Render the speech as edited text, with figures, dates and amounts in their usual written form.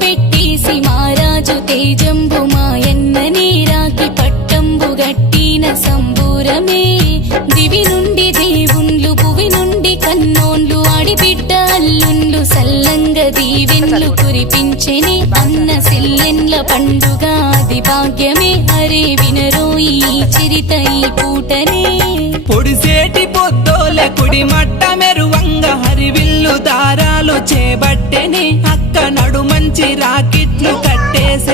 పెట్టేసి మారాజు తేజంబు మాయన్ననే రాకి పట్టంబు గట్టిన సంబూరమే దివి నుండి దేవుండ్లు భువి నుండి కన్నోన్లు ఆడిబిడ్డ అల్లుండ్లు సల్లంగ దీవెన్లు కురిపించెని అన్న సిల్లెన్ల పండుగ అది భాగ్యమే అరే వినరోయి చరిత ఈ పూటనే పొడిసేటి పొద్దోల కుడి మట్ట మెరువంగ హరివిల్లు దారాలు చేబట్టెని అక్క నడు మంచి రాకెట్లు కట్టేసి